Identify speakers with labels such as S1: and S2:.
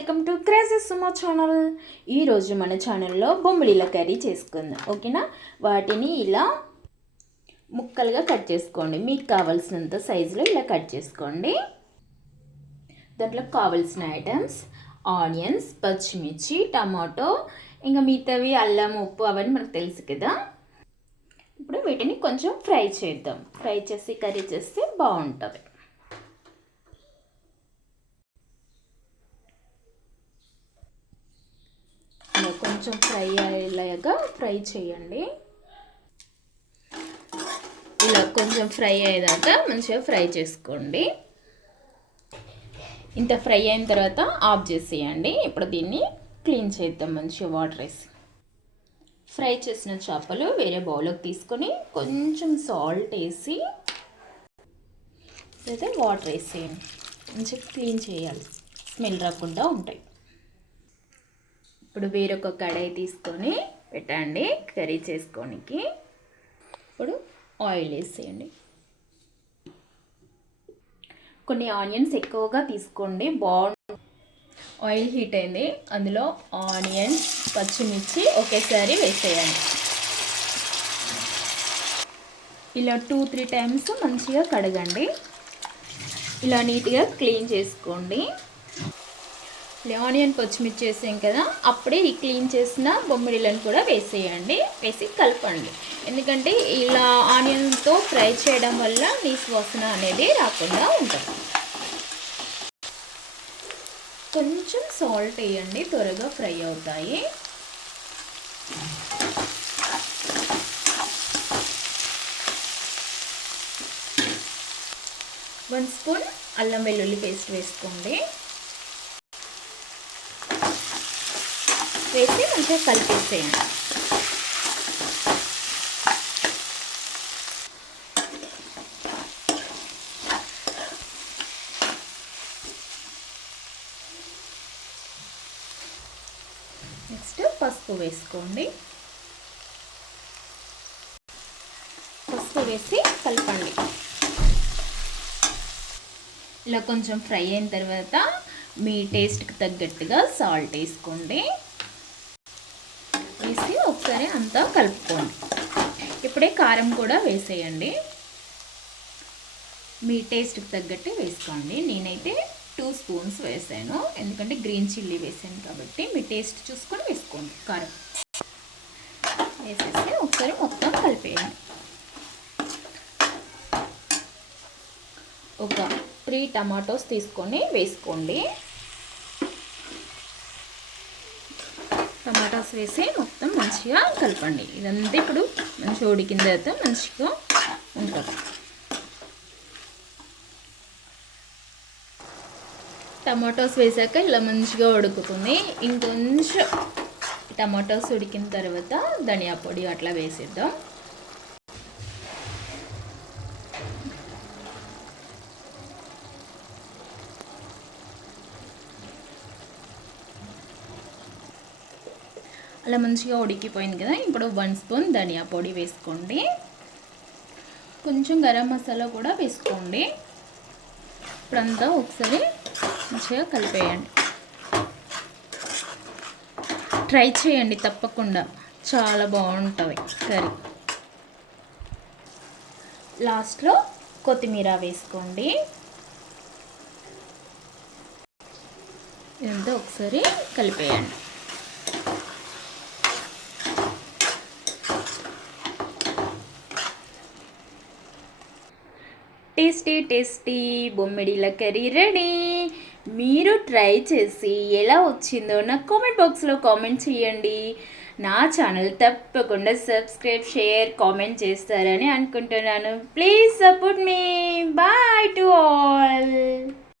S1: Welcome to crazy sumo channel. ఈరోజు మన ఛానల్లో బొమ్మిడిల కర్రీ చేసుకుందాం. ఓకేనా? వాటిని ఇలా ముక్కలుగా కట్ చేసుకోండి. మీకు కావాల్సినంత సైజులో ఇలా కట్ చేసుకోండి. దాంట్లో కావాల్సిన ఐటమ్స్ ఆనియన్స్ పచ్చిమిర్చి టమాటో ఇంకా మిగతావి అల్లం ఉప్పు అవన్నీ మనకు తెలుసు కదా. ఇప్పుడు వీటిని కొంచెం ఫ్రై చేద్దాం. ఫ్రై చేసి కర్రీ చేస్తే బాగుంటుంది ఇలా కొంచెం ఫ్రై అయ్యేలాగా ఫ్రై చేయండి. ఇలా కొంచెం ఫ్రై అయ్యేదాకా మంచిగా ఫ్రై చేసుకోండి. ఇంత ఫ్రై అయిన తర్వాత ఆఫ్ చేసేయండి. ఇప్పుడు దీన్ని క్లీన్ చేద్దాం మంచిగా వాటర్ వేసి. ఫ్రై చేసిన చేపలు వేరే బౌల్లోకి తీసుకొని కొంచెం సాల్ట్ వేసి అయితే వాటర్ వేసేయండి. మంచిగా క్లీన్ చేయాలి. స్మెల్ రాకుండా ఉంటాయి. ఇప్పుడు వేరొక కడాయి తీసుకొని పెట్టండి కర్రీ చేసుకోనికి. ఇప్పుడు ఆయిల్ వేసేయండి. కొన్ని ఆనియన్స్ ఎక్కువగా తీసుకోండి బాగుంది ఆయిల్ హీట్ అయింది. అందులో ఆనియన్స్ పచ్చిమిర్చి ఒకేసారి వేసేయండి. ఇలా టూ త్రీ టైమ్స్ మంచిగా కడగండి. ఇలా నీట్గా క్లీన్ చేసుకోండి. ఆనియన్ పచ్చిమిర్చి వేసాం కదా అప్పుడే ఈ క్లీన్ చేసిన బొమ్మిడిలను కూడా వేసేయండి. వేసి కలపండి. ఎందుకంటే ఇలా ఆనియన్తో ఫ్రై చేయడం వల్ల నీ వాసన అనేది రాకుండా ఉంటుంది. కొంచెం సాల్ట్ వేయండి త్వరగా ఫ్రై అవుతాయి. వన్ స్పూన్ అల్లం వెల్లుల్లి పేస్ట్ వేసుకోండి. వేసి మంచిగా కలిపేసేయండి. నెక్స్ట్ పసుపు వేసుకోండి. పసుపు వేసి కలపండి. ఇలా కొంచెం ఫ్రై అయిన తర్వాత మీ టేస్ట్కి తగ్గట్టుగా సాల్ట్ వేసుకోండి. ఒకసారి అంతా కలుపుకోండి. ఇప్పుడే కారం కూడా వేసేయండి. మీ టేస్ట్కి తగ్గట్టు వేసుకోండి. నేనైతే టూ స్పూన్స్ వేసాను. ఎందుకంటే గ్రీన్ చిల్లీ వేసాను కాబట్టి మీ టేస్ట్ చూసుకొని వేసుకోండి కారం. వేసేసి ఒకసారి మొత్తం కలిపేయండి. ఒక త్రీ టమాటోస్ తీసుకొని వేసుకోండి. టమాటాస్ వేసి మొత్తం మంచిగా కలపండి. ఇదంతా ఇప్పుడు మంచిగా ఉడికిన తర్వాత మంచిగా ఉంటుంది టమాటోస్ వేసాక ఇలా మంచిగా ఉడుకుతుంది. ఇంకొంచెం టమాటోస్ ఉడికిన తర్వాత ధనియా పొడి అట్లా వేసేద్దాం. అలా మంచిగా ఉడికిపోయింది కదా. ఇప్పుడు వన్ స్పూన్ ధనియా పొడి వేసుకోండి. కొంచెం గరం మసాలా కూడా వేసుకోండి. ఇప్పుడంతా ఒకసారి మంచిగా కలిపేయండి. ట్రై చేయండి తప్పకుండా. చాలా బాగుంటుంది కర్రీ. లాస్ట్లో కొత్తిమీర వేసుకోండి. ఇదంతా ఒకసారి కలిపేయండి. టేస్టీ టేస్టీ బొమ్మిడిల కర్రీ రెడీ. మీరు ట్రై చేసి ఎలా వచ్చిందో నాకు కామెంట్ బాక్స్లో కామెంట్ చేయండి. నా ఛానల్ తప్పకుండా సబ్స్క్రైబ్ షేర్ కామెంట్ చేస్తారని అనుకుంటున్నాను. Please support me. Bye to all.